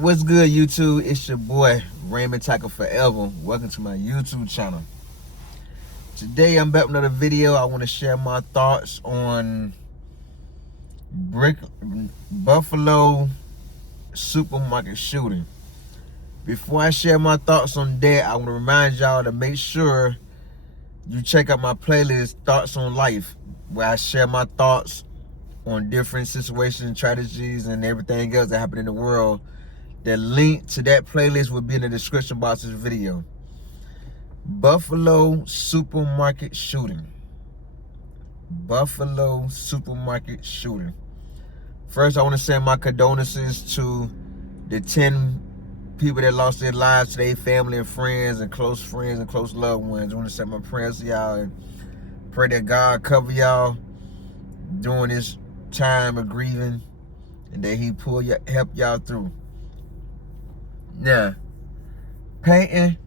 What's good, YouTube? It's your boy Raymond Tackle Forever. Welcome to my YouTube channel. Today I'm back with another video. I want to share my thoughts on Buffalo supermarket shooting. Before I share my thoughts on that, I want to remind y'all to make sure you check out my playlist, Thoughts on Life, where I share my thoughts on different situations, strategies, and everything else that happened in the world. The link to that playlist will be in the description box of this video. Buffalo supermarket shooting. Buffalo supermarket shooting. First, I want to send my condolences to the 10 people that lost their lives, to their family and friends and close loved ones. I want to send my prayers to y'all and pray that God cover y'all during this time of grieving and that He help y'all through. Now, Peyton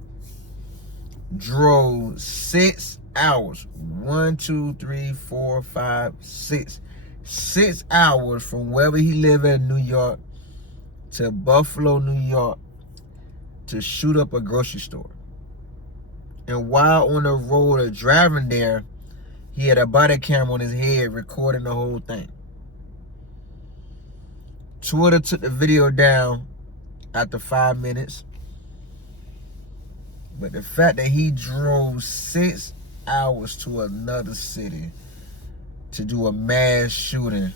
drove 6 hours. 1, 2, 3, 4, 5, 6. 6 hours from wherever he lived in New York to Buffalo, New York, to shoot up a grocery store. And while on the road or driving there, he had a body camera on his head recording the whole thing. Twitter took the video down after 5 minutes. But the fact that he drove 6 hours to another city to do a mass shooting,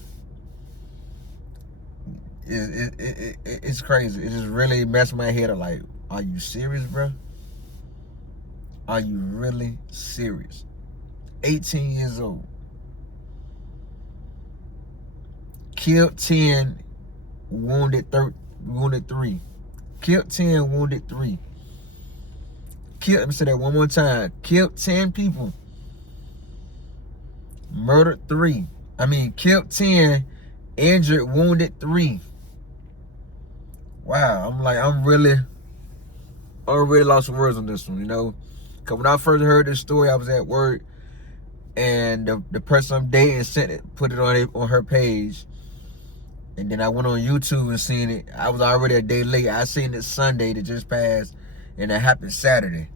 it's crazy. It just really messed my head up. Like, are you serious, bro? Are you really serious? 18 years old. Killed 10, wounded 3. Killed 10, wounded 3. Let me say that one more time. Killed 10 people. Murdered 3. Killed 10, injured, wounded 3. Wow, I'm really lost for words on this one, you know. Because when I first heard this story, I was at work, and the person I'm dating put it on her page. And then I went on YouTube and seen it. I was already a day late. I seen it Sunday that just passed, and it happened Saturday.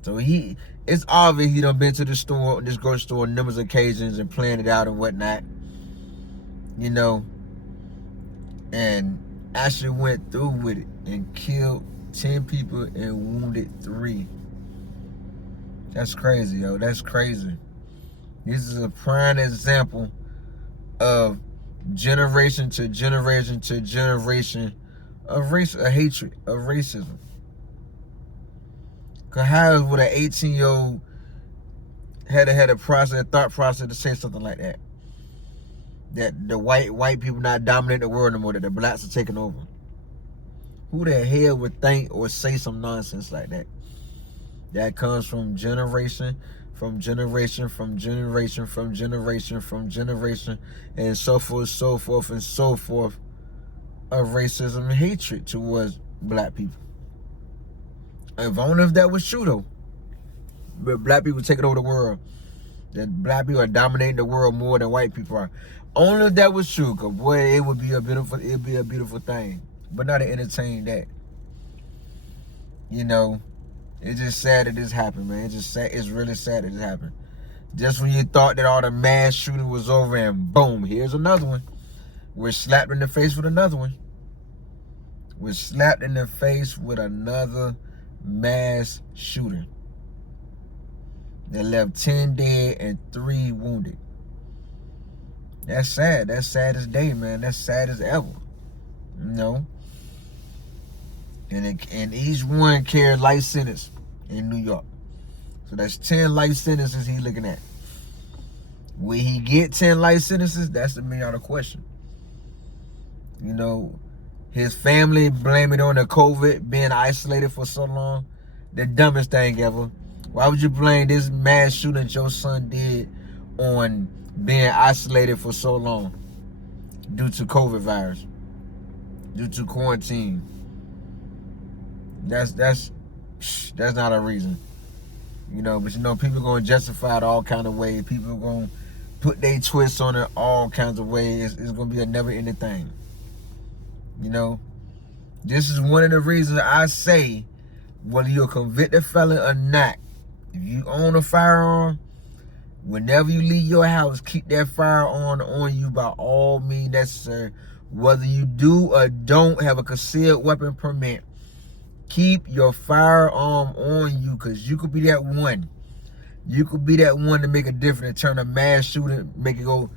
So it's obvious he done been to this grocery store on numerous occasions and planned it out and whatnot, you know, and actually went through with it and killed 10 people and wounded 3. That's crazy, yo. That's crazy. This is a prime example of generation to generation to generation of hatred, of racism. Cause how would an 18-year-old had a thought process to say something like that? That the white people not dominate the world no more, that the blacks are taking over. Who the hell would think or say some nonsense like that? That comes from generation, and so forth, of racism and hatred towards black people. I don't know if that was true though, but black people taking over the world, that black people are dominating the world more than white people are. Only if that was true, cause boy, it'd be a beautiful thing. But not to entertain that. You know, it's just sad that this happened, man. It's just sad. It's really sad that this happened. Just when you thought that all the mass shooting was over, and boom, here's another one. We're slapped in the face with another one. We're slapped in the face with another mass shooting that left 10 dead and 3 wounded. That's sad. That's sad as day, man. That's sad as ever. You know? And each one carried life sentence in New York. So that's 10 life sentences he's looking at. Will he get 10 life sentences? That's the $1 million question. You know, his family blame it on the COVID, being isolated for so long. The dumbest thing ever. Why would you blame this mass shooting that your son did on being isolated for so long due to COVID virus, due to quarantine? That's not a reason. You know, but you know, people gonna justify it all kind of ways. People gonna put their twists on it all kinds of ways. It's gonna be a never-ending thing. You know, this is one of the reasons I say, whether you're a convicted felon or not, if you own a firearm, whenever you leave your house, keep that firearm on you by all means necessary. Whether you do or don't have a concealed weapon permit, keep your firearm on you, because you could be that one. You could be that one to make a difference and turn a mass shooting, make it go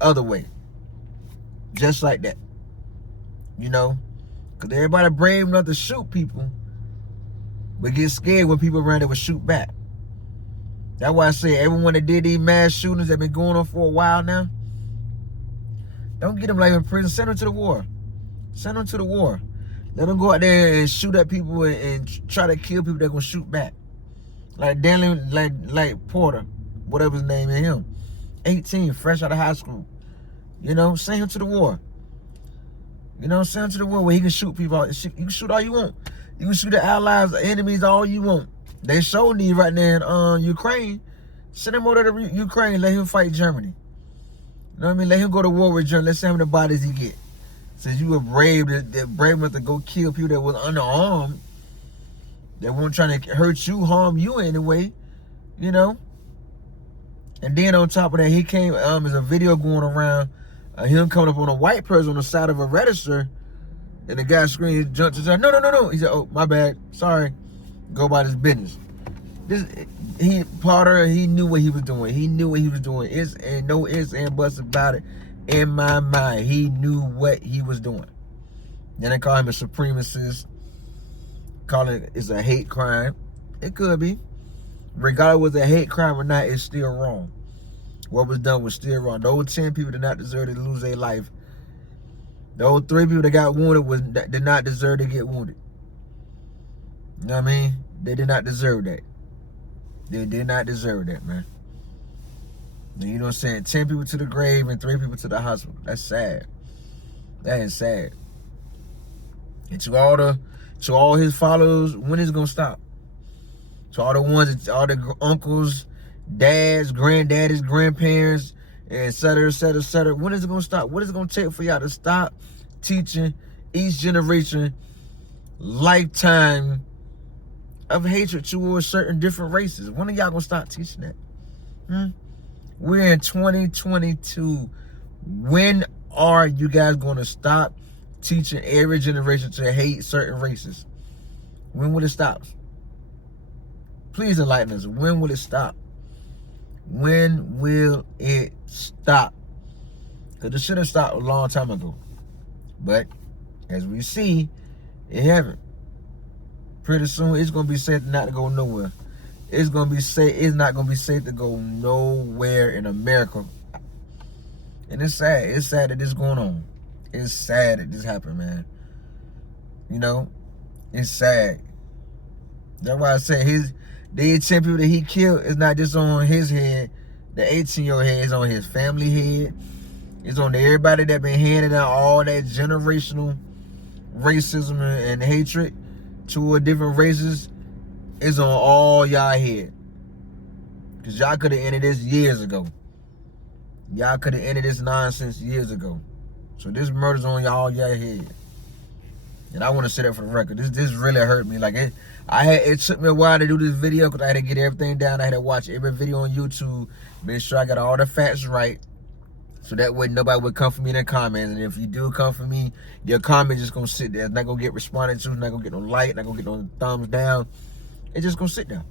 other way. Just like that. You know? Because everybody brave enough to shoot people, but get scared when people around there would shoot back. That's why I say everyone that did these mass shootings that been going on for a while now, don't get them life in prison. Send them to the war. Send them to the war. Let them go out there and shoot at people and try to kill people that gonna shoot back. Like Daniel, like Porter, whatever his name is, him. 18, fresh out of high school. You know, send him to the war. You know, send him to the war where he can shoot people. You can shoot all you want. You can shoot the allies, the enemies, all you want. They show need right now in Ukraine. Send him over to Ukraine. Let him fight Germany. You know what I mean? Let him go to war with Germany. Let's see how many bodies he get. Since you were brave enough to go kill people that was unarmed, that weren't trying to hurt you, harm you anyway, you know? And then on top of that, he came, there's a video going around, him coming up on a white person on the side of a register, and the guy screamed, he jumped to the side, no. He said, oh, my bad, sorry. Go about his business. Potter, he knew what he was doing. He knew what he was doing. No ifs and buts about it. In my mind, he knew what he was doing. Then they call him a supremacist. Call it it's a hate crime. It could be. Regardless of a hate crime or not, it's still wrong. What was done was still wrong. Those 10 people did not deserve to lose their life. Those 3 people that got wounded did not deserve to get wounded. You know what I mean? They did not deserve that. They did not deserve that, man. You know what I'm saying? 10 people to the grave and 3 people to the hospital. That's sad. That is sad. And to all his followers, when is it gonna stop? To all the ones, all the uncles, dads, granddaddies, grandparents, et cetera, et cetera, et cetera. When is it gonna stop? What is it gonna take for y'all to stop teaching each generation lifetime of hatred towards certain different races? When are y'all gonna stop teaching that? We're in 2022. When are you guys gonna stop teaching every generation to hate certain races? When will it stop? Please enlighten us. When will it stop? When will it stop? Because it should have stopped a long time ago. But as we see, it haven't. Pretty soon it's gonna be safe not to go nowhere. It's gonna be safe. It's not gonna be safe to go nowhere in America. And it's sad. It's sad that this is going on. It's sad that this happened, man. You know, it's sad. That's why I say the 10 people that he killed is not just on his head. The 18-year-old head is on his family head. It's on everybody that been handing out all that generational racism and hatred toward different races. It's on all y'all head. Because y'all could have ended this years ago. Y'all could have ended this nonsense years ago. So this murder's on y'all head. And I want to say that for the record. This really hurt me. Like it took me a while to do this video because I had to get everything down. I had to watch every video on YouTube, make sure I got all the facts right. So that way nobody would come for me in the comments. And if you do come for me, your comment just gonna sit there. It's not gonna get responded to, it's not gonna get no like, not gonna get no thumbs down. It's just gonna sit there.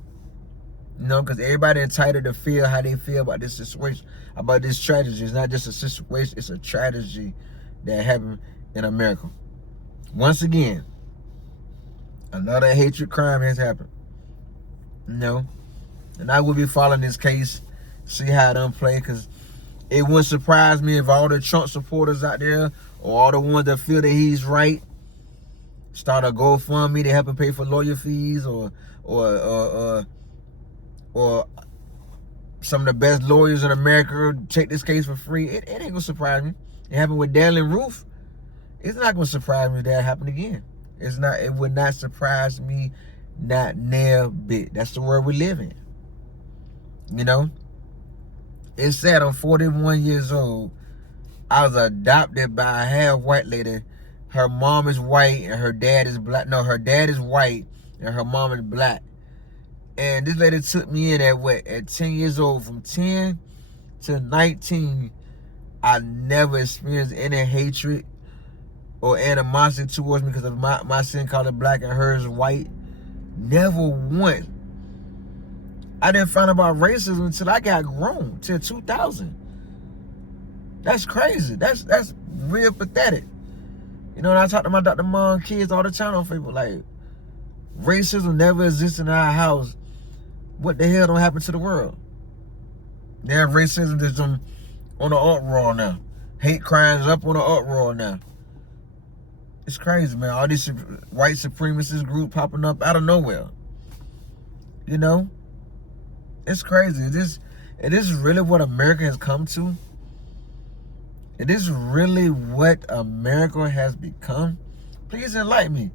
You know, because everybody entitled to feel how they feel about this situation, about this tragedy. It's not just a situation, it's a tragedy that happened in America. Once again, another hatred crime has happened. You know, and I will be following this case, see how it unplay, because it wouldn't surprise me if all the Trump supporters out there, or all the ones that feel that he's right, start a GoFundMe to help him pay for lawyer fees, or some of the best lawyers in America take this case for free. It ain't gonna surprise me. It happened with Daniel Roof. It's not gonna surprise me that happened again. It's not. It would not surprise me, not near bit. That's the world we live in. You know. It's sad. I'm 41 years old. I was adopted by a half white lady her mom is white and her dad is black. No, her dad is white and her mom is black. And this lady took me in at 10 years old. From 10 to 19, I never experienced any hatred or animosity towards me because of my skin color black and hers white. Never once. I didn't find out about racism until I got grown, till 2000. That's crazy. That's real pathetic. You know, and I talk to my Dr. Mom kids all the time on Facebook, like, racism never existed in our house. What the hell don't happen to the world? Now racism is on the uproar now. Hate crimes up on the uproar now. It's crazy, man. All these white supremacist group popping up out of nowhere. You know? It's crazy. It is really what America has come to. It is really what America has become. Please enlighten me.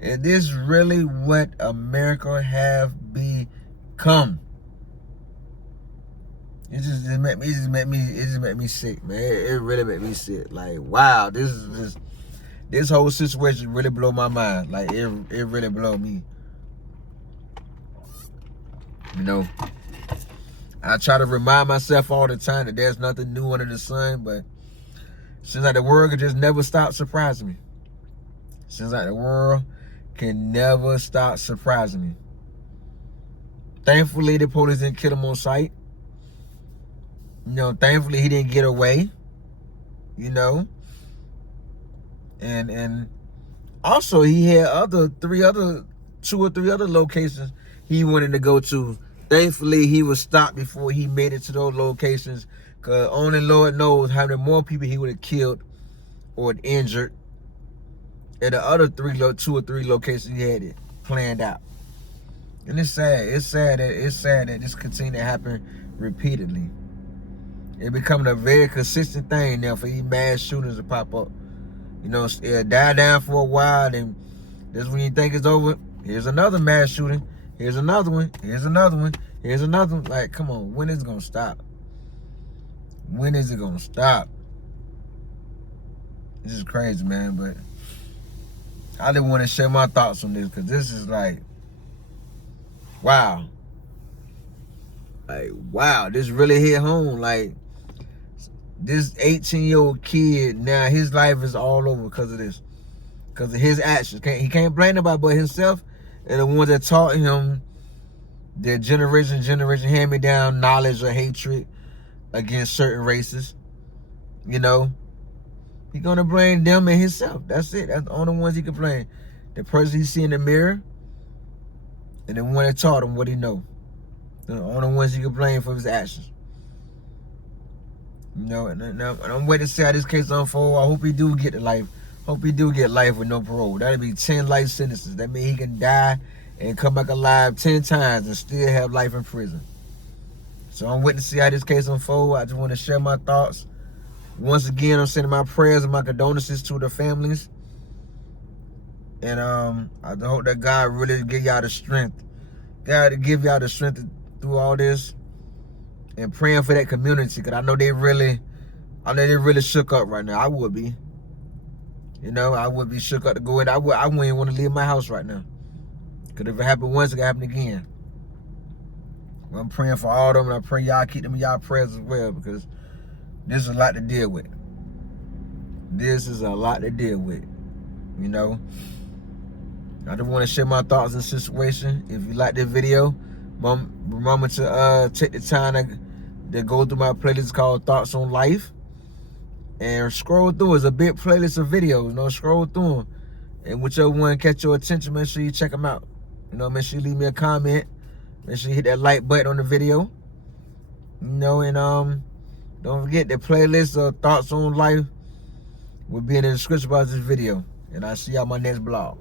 It is really what America have become. It just made me sick, man. It really made me sick. Like, wow, this whole situation really blow my mind. Like, it really blow me. You know, I try to remind myself all the time that there's nothing new under the sun, but seems like the world could just never stop surprising me. Seems like the world can never stop surprising me. Thankfully, the police didn't kill him on sight. You know, thankfully he didn't get away. You know, and also he had two or three other locations he wanted to go to. Thankfully, he was stopped before he made it to those locations, because only Lord knows how many more people he would have killed or injured at the other two or three locations he had it planned out. And it's sad. It's sad that this continues to happen repeatedly. It becoming a very consistent thing now for these mass shootings to pop up. You know, it'll die down for a while, then just when you think it's over, here's another mass shooting. Here's another one. Here's another one. Here's another one. Like, come on, when is it gonna stop? When is it gonna stop? This is crazy, man, but I didn't want to share my thoughts on this because this is like, wow. Like, wow, this really hit home. Like, this 18-year-old kid, now his life is all over because of this. Because of his actions. He can't blame nobody but himself and the ones that taught him their generation hand-me-down knowledge or hatred against certain races. You know? He's going to blame them and himself. That's it. That's the only ones he can blame. The person he see in the mirror and the one that taught him what he know. The only ones he can blame for his actions. You know, and I'm waiting to see how this case unfolds. I hope he do get to life. Hope he do get life with no parole. That'll be 10 life sentences. That means he can die and come back alive 10 times and still have life in prison. So I'm waiting to see how this case unfolds. I just want to share my thoughts. Once again, I'm sending my prayers and my condolences to the families. And I hope that God really give y'all the strength. God to give y'all the strength through all this. And praying for that community, because I know they really shook up right now. I would be. You know, I would be shook up to go in. I wouldn't even want to leave my house right now. Because if it happened once, it can happen again. Well, I'm praying for all of them, and I pray y'all keep them in y'all prayers as well, because this is a lot to deal with. This is a lot to deal with. You know? I just want to share my thoughts on the situation. If you like this video, remember to take the time to go through my playlist called Thoughts on Life. And scroll through. It's a big playlist of videos. You know, scroll through them. And whichever one catch your attention, make sure you check them out. You know, make sure you leave me a comment. Make sure you hit that like button on the video. You know, and don't forget the playlist of Thoughts on Life will be in the description box of this video. And I'll see y'all on my next blog.